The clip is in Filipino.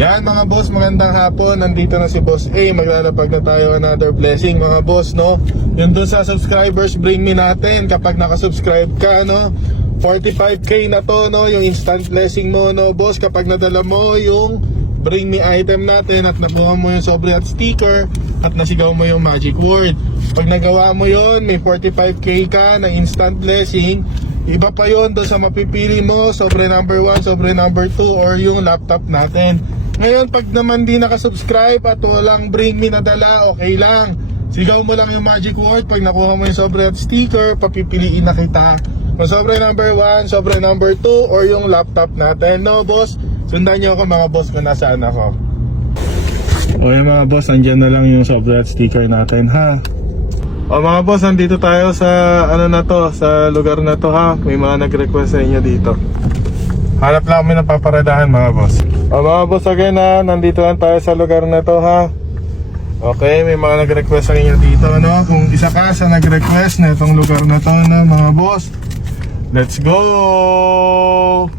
Yan mga boss, magandang hapon. Nandito na si Boss A. Maglalapag na tayo another blessing mga boss, no? Yung dun sa subscribers, bring me natin. Kapag nakasubscribe ka, no? 45k na to, no? Yung instant blessing mo, no, boss? Kapag nadala mo yung bring me item natin at nakuha mo yung sobre at sticker at nasigaw mo yung magic word. Pag nagawa mo yon may 45k ka na instant blessing. Iba pa yon doon sa mapipili mo, sobre number 1, sobre number 2, or yung laptop natin. Ngayon, pag naman di nakasubscribe at walang bring me na dala, okay lang. Sigaw mo lang yung magic word. Pag nakuha mo yung sobre at sticker, papipiliin na kita. Kung sobre number 1, sobre number 2, or yung laptop natin. No, boss? Sundan niyo ako mga boss kung nasaan ako. O yung mga boss, andyan na lang yung sobre at sticker natin, ha? O mga boss, nandito tayo sa ano na to, sa lugar na to ha. May mga nag-request sa inyo dito. Hanap lang kami ng paparadahan mga boss. O mga boss, again ha, nandito lang tayo sa lugar na to ha. Okay, may mga nag-request sa inyo dito, ano? Kung isa ka sa nag-request na itong lugar na to, ano, mga boss. Let's go!